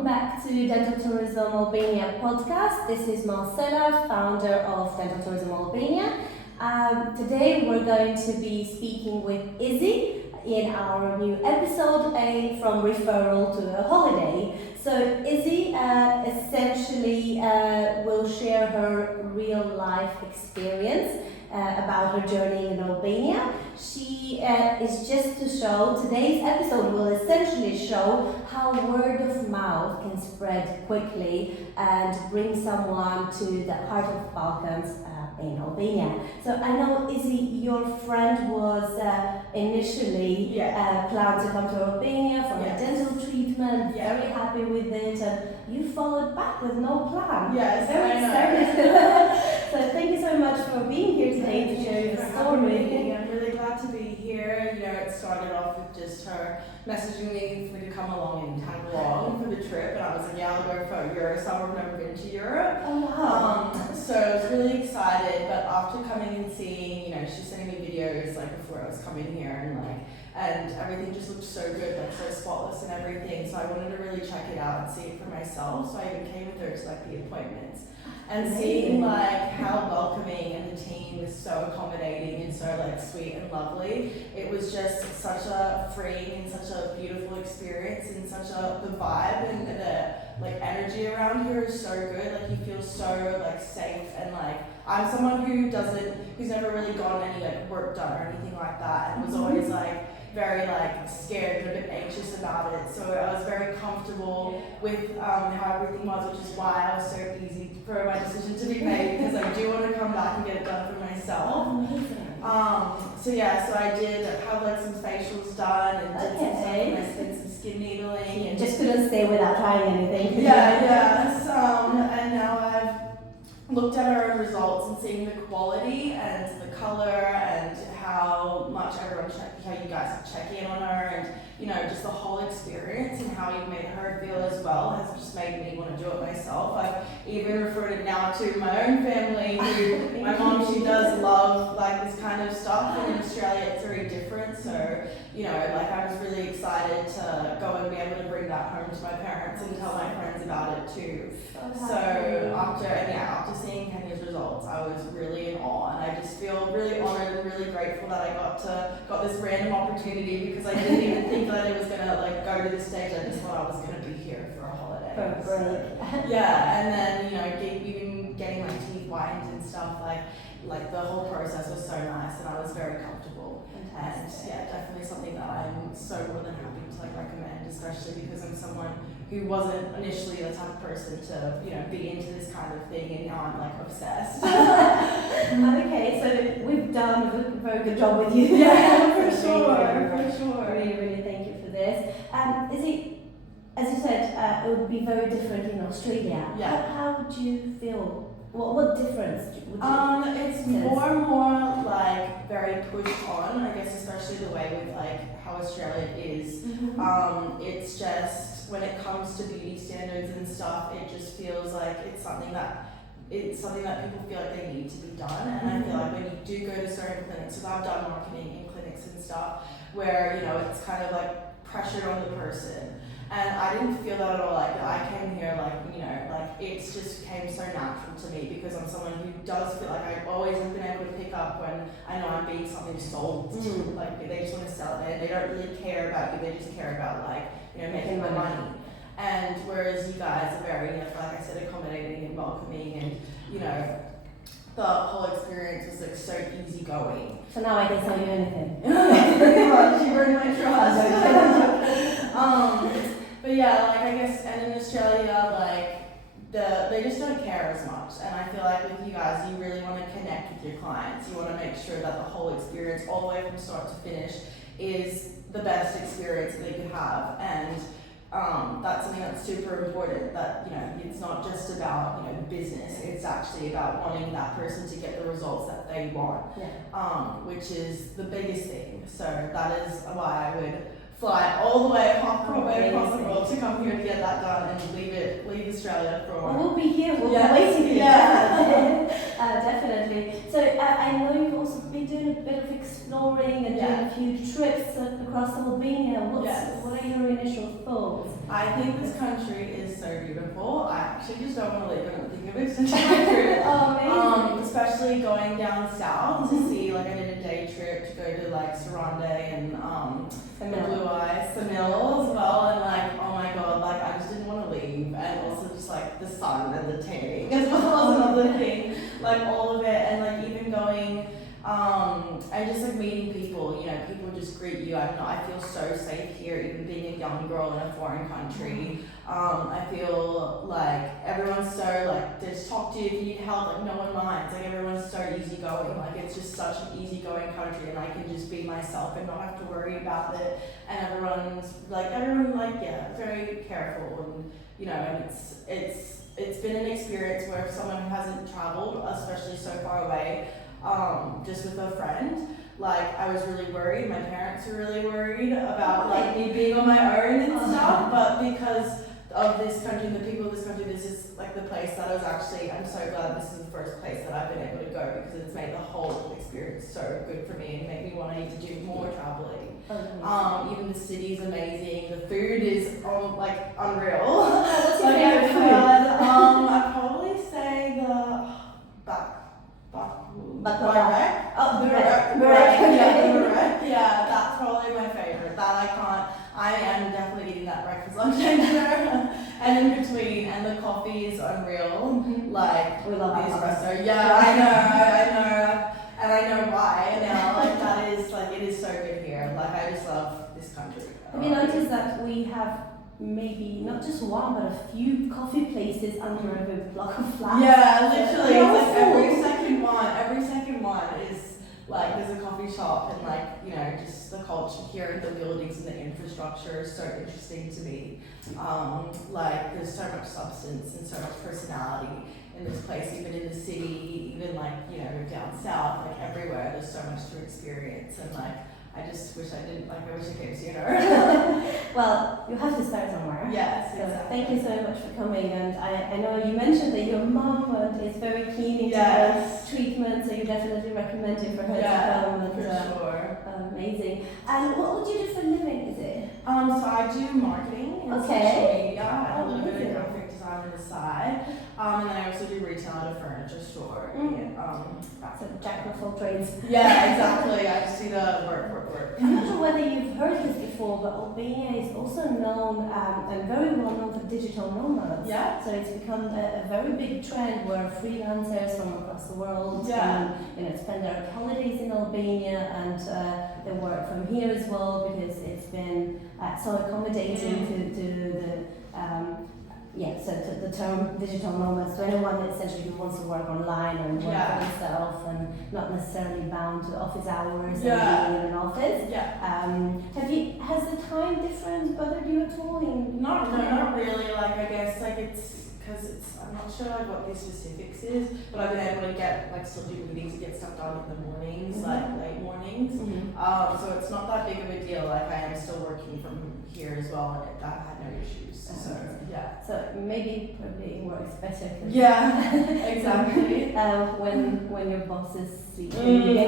welcome back to Dental Tourism Albania Podcast. This is Marcella, founder of Dental Tourism Albania. Today we're going to be speaking with Izzy in our new episode, From Referral to a Holiday. So Izzy essentially will share her real life experience about her journey in Albania. She is just to show, today's episode will essentially show how word of mouth can spread quickly and bring someone to the heart of the Balkans in Albania. So I know, Izzy, your friend was initially planned to come to Albania for a dental treatment, very happy with it, and you followed back with no plan. Yes, very excited. So thank you so much for being here today to share your story. I'm really glad to be here. You know, it started off with just her messaging me for me to come along and tag along for the trip, and I was like, yeah, I'll go for Europe. So I've never been to Europe. Oh wow. So I was really excited, but after coming and seeing, you know, she sent me videos like before I was coming here, and everything just looked so good, like so spotless and everything. So I wanted to really check it out and see it for myself. So I even came with her to like the appointments. And seeing like how welcoming and the team is so accommodating and so like sweet and lovely, it was just such a freeing and such a beautiful experience, and such a the vibe and the like energy around here is so good. Like you feel so like safe, and like I'm someone who's never really gotten any like work done or anything like that, and was always like very like scared and a bit anxious about it. So I was very comfortable with how everything was, which is why I was so easy for my decision to be made, because I do want to come back and get it done for myself. So I did have like some facials done and did some skin needling. And just couldn't stay without trying anything. And now I've looked at her results and seeing the quality and the color and how much how you guys check in on her, and you know, just the whole experience and how you've made her feel as well has just made me want to do it myself. I've even referred it now to my own family, who my mom, she does love like this kind of stuff, and in Australia it's very different. So, you know, like I was really excited to go and be able to bring that home to my parents and tell my friends about it too. So after seeing Kenya's results, I was really in awe, and I just feel really honored and really grateful that I got this random opportunity, because I didn't even think that it was gonna like go to this stage. I just thought I was gonna be here for a holiday. And then, you know, even getting my teeth whitened and stuff, like the whole process was so nice, and I was very comfortable. Fantastic. And definitely something that I'm so more than happy to like recommend, especially because I'm someone who wasn't initially the type of person to, you know, be into this kind of thing, and now I'm like obsessed. Okay, so we've done a very good job with you. For sure. Really, really thank you for this. As you said, it would be very different in Australia. How would you feel? What difference would you It's more and more like very pushed on, I guess, especially the way with like how Australia is. It's just, when it comes to beauty standards and stuff, it just feels like it's something that people feel like they need to be done. And I feel like when you do go to certain clinics, because I've done marketing in clinics and stuff, where, you know, it's kind of like pressured on the person. And I didn't feel that at all. Like I came here, like, you know, like it just came so natural to me, because I'm someone who does feel like I've always been able to pick up when I know I'm being something sold. Like they just want to sell it, and they don't really care about you. They just care about like, you know, making the money. And whereas you guys are very, like I said, accommodating and welcoming, and you know, the whole experience was like so easygoing. So now I can tell you anything. Pretty much, you earned my trust. But yeah, like I guess, and in Australia, like they just don't care as much. And I feel like with you guys, you really want to connect with your clients. You want to make sure that the whole experience, all the way from start to finish, is the best experience that they could have. And that's something that's super important, that, you know, it's not just about, you know, business, it's actually about wanting that person to get the results that they want, which is the biggest thing. So that is why I would fly all the way across the world to come here to get that done and leave Australia for a while. We'll be here, we'll be waiting for you. Definitely. So I know you've also been doing a bit of exploring and doing a few trips across Albania. What are your initial thoughts? I think this country is so beautiful. I actually just don't want to leave it and think of it since I'm Oh, amazing. especially going down south to see, like I did a day trip to go to like Sarande and the Blue Eyes, Samil as well, and like, oh my god, like I just didn't want to leave, and also just like the sun and the tanning as well as another thing, like all of it, and like even going and just like meeting people, you know, people just greet you. I feel so safe here, even being a young girl in a foreign country. I feel like everyone's so like, they just talk to you if you need help, like no one minds, like everyone's so easygoing, like it's just such an easygoing country, and I can just be myself and not have to worry about it, and everyone very careful, and you know, and it's been an experience where if someone who hasn't traveled, especially so far away, just with a friend, like I was really worried, my parents were really worried about like me being on my own and stuff, but because of this country and the people of this country, this is like the place that I was actually, I'm so glad this is the first place that I've been able to go, because it's made the whole experience so good for me and made me want to do more traveling. Even the city's amazing, the food is like unreal. What's your like favorite food? I'd probably say the Baklava. Oh, Burek. Yeah, that's probably my favorite. I am definitely eating that breakfast, lunch, and dinner. And in between, and the coffee is unreal. Like, we love the espresso. Yeah, I know. And I know why now. Like, that is, like, it is so good here. Like, I just love this country. Have you noticed that we have maybe not just one, but a few coffee places under a block of flats? Yeah, literally. It's like every second one is like there's a coffee shop, and like, you know, just the culture here, the buildings and the infrastructure is so interesting to me. Like there's so much substance and so much personality in this place, even in the city, even like, you know, down south, like everywhere, there's so much to experience, and like I just wish I came sooner. Well, you have to start somewhere. Yes, so exactly. Thank you so much for coming, and I know you mentioned that your mom is very keen into treatment, so you definitely recommend it for her to come. And, for sure. Amazing. And what would you do for a living, is it? So I do marketing and social media, and a little bit of graphic design on the side, and then I also do retail at a furniture store. So jack of all trades. Yeah, exactly. I just do the work. I'm not sure whether you've heard this before, but Albania is also known and very well known for digital nomads. Yeah. So it's become a very big trend where freelancers from across the world can, you know, spend their holidays in Albania, and they work from here as well, because it's been so accommodating to the term digital nomads, to anyone essentially who wants to work online and work for himself and not necessarily bound to office hours and being in an office. Has the time difference bothered you at all? Not really. Like, I guess like I'm not sure like what the specifics is, but I've been able to get still do meetings and get stuff done in the mornings, like late mornings. So it's not that big of a deal. Like I am still working from here as well, and I had no issues. So maybe probably it works better. Exactly. When your boss is sleeping. I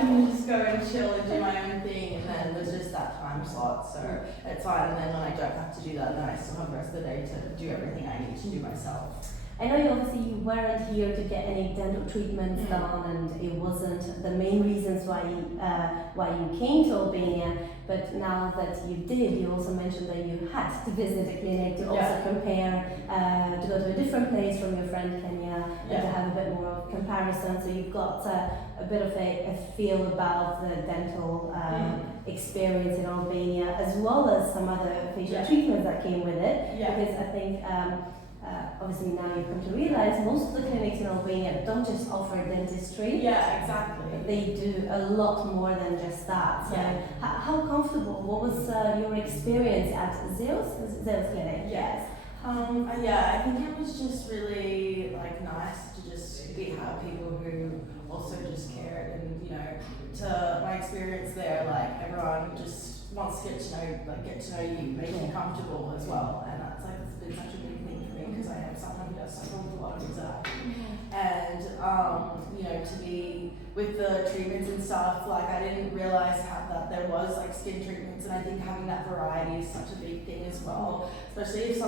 can just go and chill and do my own thing, and then there's just that time slot, so it's fine. And then when I don't have to do that, then I still have the rest of the day to do everything I need to do myself. I know you weren't here to get any dental treatments done, and it wasn't the main reasons why you came to Albania. But now that you did, you also mentioned that you had to visit a clinic to also compare, to go to a different place from your friend Kenya, and to have a bit more of comparison. So you've got a bit of a feel about the dental experience in Albania, as well as some other facial treatments that came with it. Because I think obviously now you've come to realize most of the clinics in Albania don't just offer dentistry. Yeah, exactly. They do a lot more than just that. So how comfortable, what was your experience at Zeus clinic? Yes. I think it was just really nice to just have people who also just cared, and to my experience there, everyone just wants to get to know you, make you comfortable as well, and that's it's been such a big thing for me, because I am someone who does suffer with a lot of anxiety, and to be with the treatments and stuff. Like I didn't realize that there was like skin treatments, and I think having that variety is such a big thing as well. Especially if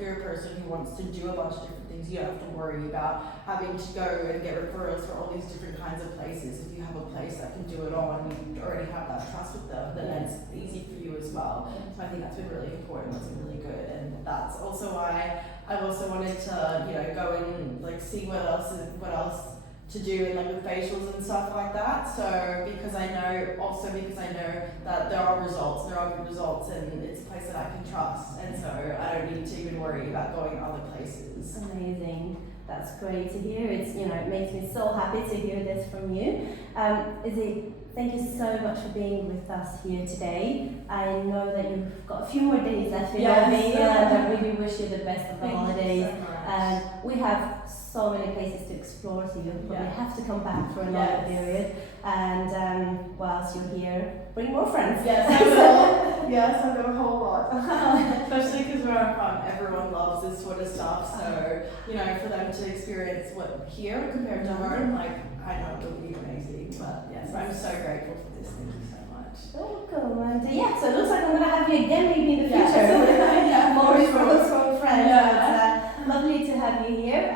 you're a person who wants to do a bunch of different things, you don't have to worry about having to go and get referrals for all these different kinds of places. If you have a place that can do it all and you already have that trust with them, then it's easy for you as well. So I think that's been really important. That's been really good, and that's also why I've also wanted to go and like see what else to do, and like with facials and stuff like that. So because I know that there are good results, and it's a place that I can trust, and so I don't need to even worry about going other places. Amazing. That's great to hear. It makes me so happy to hear this from you. Izzy, thank you so much for being with us here today. I know that you've got a few more days left in Albania, and I really wish you the best of the holidays. We have so many places to explore, so you'll probably have to come back for another period. And whilst you're here, bring more friends. Yes, I will. Yes, I know a whole lot. Especially because where I'm from, everyone loves this sort of stuff. So, for them to experience what here compared to home, like, I know it will be amazing. But yes, I'm so grateful for this. Thank you so much. Welcome. And so it looks like I'm going to have you again maybe in the future. More referrals from friends. Lovely to have you here.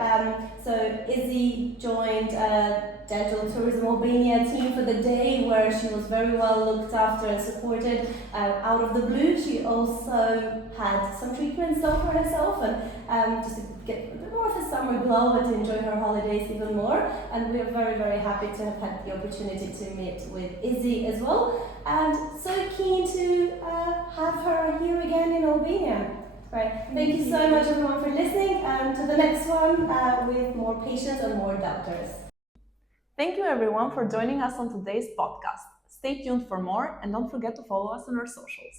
So Izzy joined Dental Tourism Albania team for the day, where she was very well looked after and supported out of the blue. She also had some treatments done for herself, and just to get a bit more of a summer glow and to enjoy her holidays even more. And we are very, very happy to have had the opportunity to meet with Izzy as well, and so keen to have her here again in Albania. Right. Thank you so much, everyone, for listening, and to the next one with more patients and more doctors. Thank you, everyone, for joining us on today's podcast. Stay tuned for more, and don't forget to follow us on our socials.